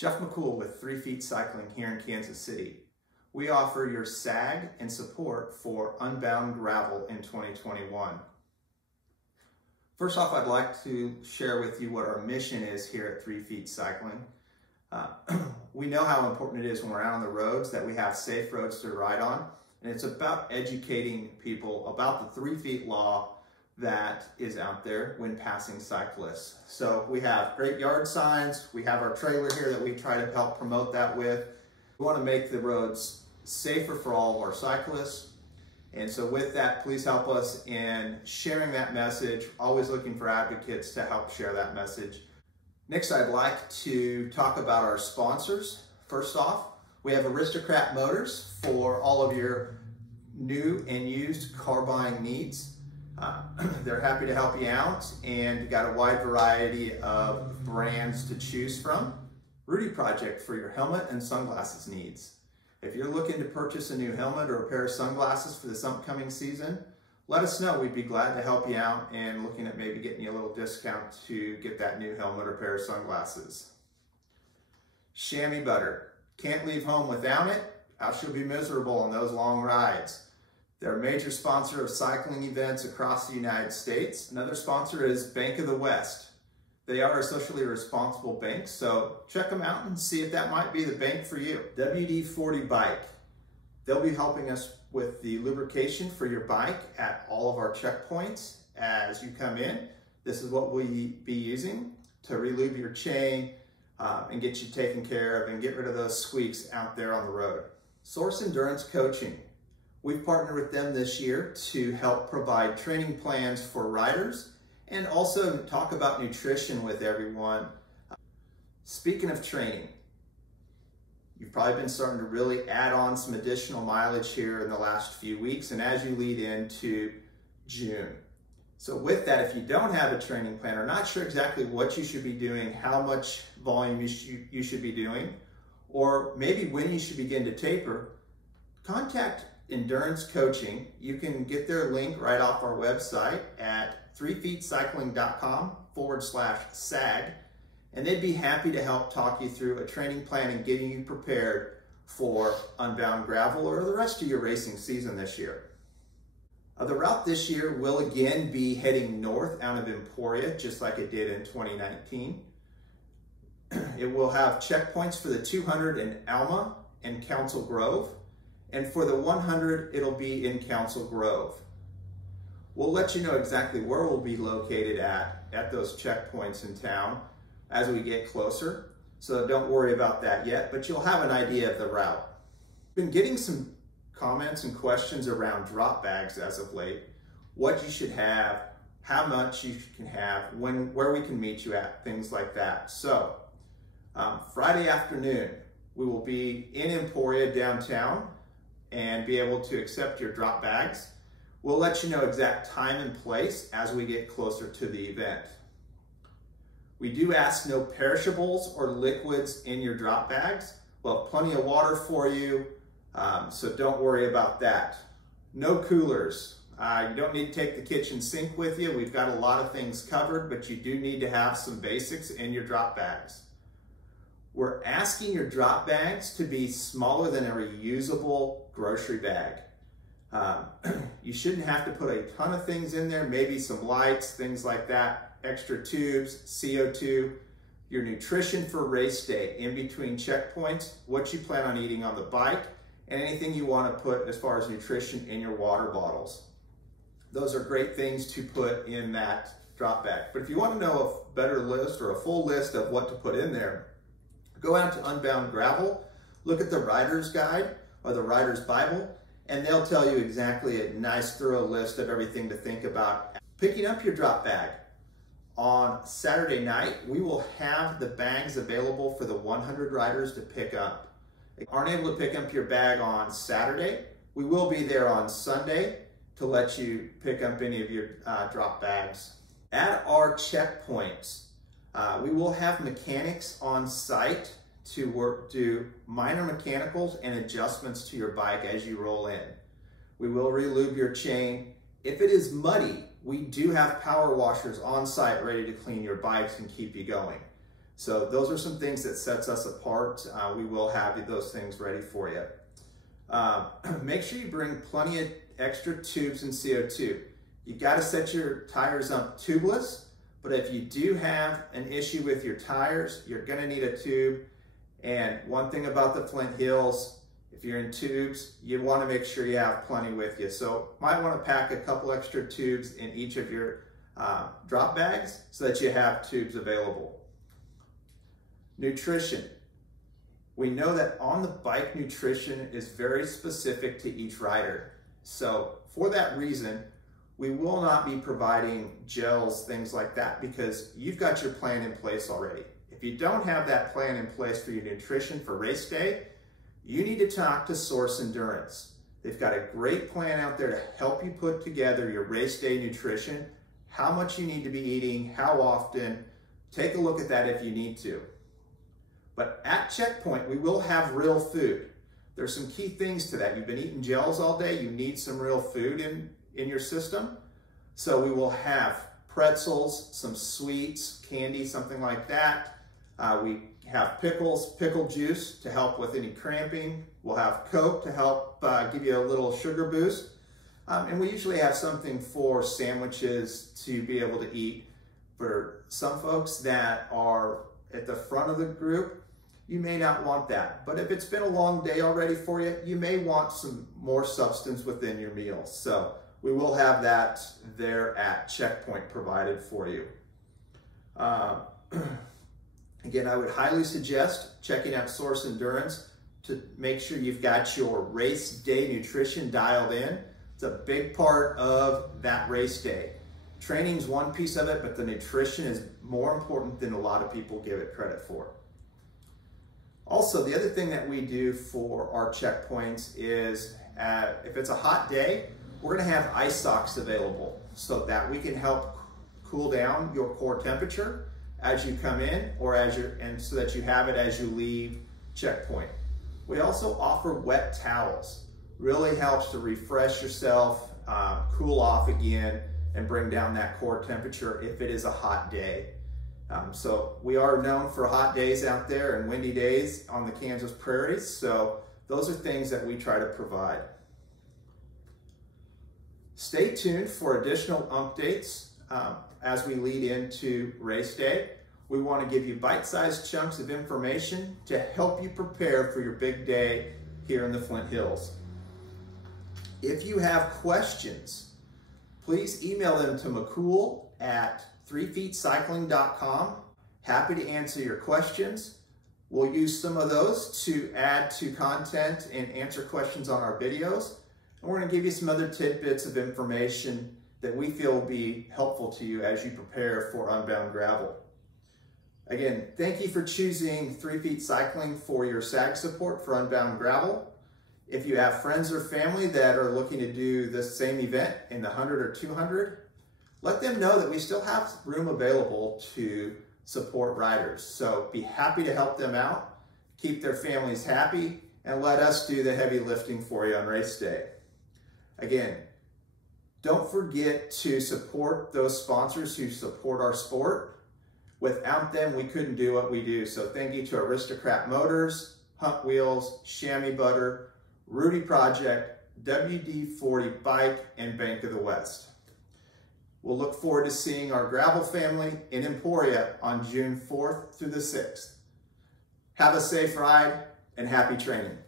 Jeff McCool with 3 Feet Cycling here in Kansas City. We offer your SAG and support for Unbound gravel in 2021. First off, I'd like to share with you what our mission is here at 3 Feet Cycling. We know how important it is when we're out on the roads that we have safe roads to ride on, and it's about educating people about the 3 feet law that is out there when passing cyclists. So we have great yard signs, we have our trailer here that we try to help promote that with. We want to make the roads safer for all of our cyclists. And so with that, please help us in sharing that message. Always looking for advocates to help share that message. Next, I'd like to talk about our sponsors. First off, we have Aristocrat Motors for all of your new and used car buying needs. They're happy to help you out and got a wide variety of brands to choose from. Rudy Project for your helmet and sunglasses needs. If you're looking to purchase a new helmet or a pair of sunglasses for this upcoming season, let us know. We'd be glad to help you out and looking at maybe getting you a little discount to get that new helmet or pair of sunglasses. Chamois butter. Can't leave home without it. Else you'll be miserable on those long rides. They're a major sponsor of cycling events across the United States. Another sponsor is Bank of the West. They are a socially responsible bank, so check them out and see if that might be the bank for you. WD-40 Bike. They'll be helping us with the lubrication for your bike at all of our checkpoints as you come in. This is what we'll be using to relube your chain and get you taken care of and get rid of those squeaks out there on the road. Source Endurance Coaching. We've partnered with them this year to help provide training plans for riders and also talk about nutrition with everyone. Speaking of training, you've probably been starting to really add on some additional mileage here in the last few weeks and as you lead into June. So with that, if you don't have a training plan or not sure exactly what you should be doing, how much volume you should be doing, or maybe when you should begin to taper, contact Endurance Coaching. You can get their link right off our website at 3feetcycling.com/SAG, and they'd be happy to help talk you through a training plan and getting you prepared for Unbound gravel or the rest of your racing season this year. The route this year will again be heading north out of Emporia, just like it did in 2019. It will have checkpoints for the 200 in Alma and Council Grove. And for the 100, it'll be in Council Grove. We'll let you know exactly where we'll be located at those checkpoints in town as we get closer. So don't worry about that yet, but you'll have an idea of the route. Been getting some comments and questions around drop bags as of late. What you should have, how much you can have, where we can meet you at, things like that. So Friday afternoon, we will be in Emporia downtown and be able to accept your drop bags. We'll let you know exact time and place as we get closer to the event. We do ask no perishables or liquids in your drop bags. We'll have plenty of water for you, so don't worry about that. No coolers. You don't need to take the kitchen sink with you. We've got a lot of things covered, but you do need to have some basics in your drop bags. We're asking your drop bags to be smaller than a reusable grocery bag. You shouldn't have to put a ton of things in there, maybe some lights, things like that, extra tubes, CO2, your nutrition for race day, in between checkpoints, what you plan on eating on the bike, and anything you want to put as far as nutrition in your water bottles. Those are great things to put in that drop bag. But if you want to know a better list or a full list of what to put in there, go out to Unbound Gravel, look at the Rider's Guide or the Rider's Bible, and they'll tell you exactly a nice thorough list of everything to think about. Picking up your drop bag. On Saturday night, we will have the bags available for the 100 riders to pick up. If you aren't able to pick up your bag on Saturday, we will be there on Sunday to let you pick up any of your drop bags. At our checkpoints, we will have mechanics on site to do minor mechanicals and adjustments to your bike as you roll in. We will relube your chain. If it is muddy, we do have power washers on site ready to clean your bikes and keep you going. So those are some things that sets us apart. We will have those things ready for you. Make sure you bring plenty of extra tubes and CO2. You got to set your tires up tubeless, but if you do have an issue with your tires, you're going to need a tube. And one thing about the Flint Hills, if you're in tubes, you want to make sure you have plenty with you. So might want to pack a couple extra tubes in each of your drop bags so that you have tubes available. Nutrition. We know that on the bike, nutrition is very specific to each rider. So for that reason, we will not be providing gels, things like that, because you've got your plan in place already. If you don't have that plan in place for your nutrition for race day, you need to talk to Source Endurance. They've got a great plan out there to help you put together your race day nutrition, how much you need to be eating, how often. Take a look at that if you need to. But at checkpoint, we will have real food. There's some key things to that. You've been eating gels all day, you need some real food in your system. So we will have pretzels, some sweets, candy, something like that. We have pickles, pickle juice to help with any cramping. We'll have Coke to help give you a little sugar boost. And we usually have something for sandwiches to be able to eat. For some folks that are at the front of the group, you may not want that. But if it's been a long day already for you, you may want some more substance within your meals. So we will have that there at checkpoint provided for you. Again, I would highly suggest checking out Source Endurance to make sure you've got your race day nutrition dialed in. It's a big part of that race day. Training's one piece of it, but the nutrition is more important than a lot of people give it credit for. Also, the other thing that we do for our checkpoints is if it's a hot day, we're gonna have ice socks available so that we can help cool down your core temperature as you come in and so that you have it as you leave checkpoint. We also offer wet towels. Really helps to refresh yourself, cool off again, and bring down that core temperature if it is a hot day. So we are known for hot days out there and windy days on the Kansas prairies. So those are things that we try to provide. Stay tuned for additional updates as we lead into race day. We want to give you bite-sized chunks of information to help you prepare for your big day here in the Flint Hills. If you have questions, please email them to mccool@3feetcycling.com. Happy to answer your questions. We'll use some of those to add to content and answer questions on our videos. And we're going to give you some other tidbits of information that we feel will be helpful to you as you prepare for Unbound Gravel. Again, thank you for choosing 3 Feet Cycling for your SAG support for Unbound Gravel. If you have friends or family that are looking to do this same event in the 100 or 200, let them know that we still have room available to support riders. So be happy to help them out, keep their families happy, and let us do the heavy lifting for you on race day. Again, don't forget to support those sponsors who support our sport. Without them, we couldn't do what we do. So thank you to Aristocrat Motors, Hunt Wheels, Chamois Butter, Rudy Project, WD-40 Bike, and Bank of the West. We'll look forward to seeing our gravel family in Emporia on June 4th through the 6th. Have a safe ride and happy training.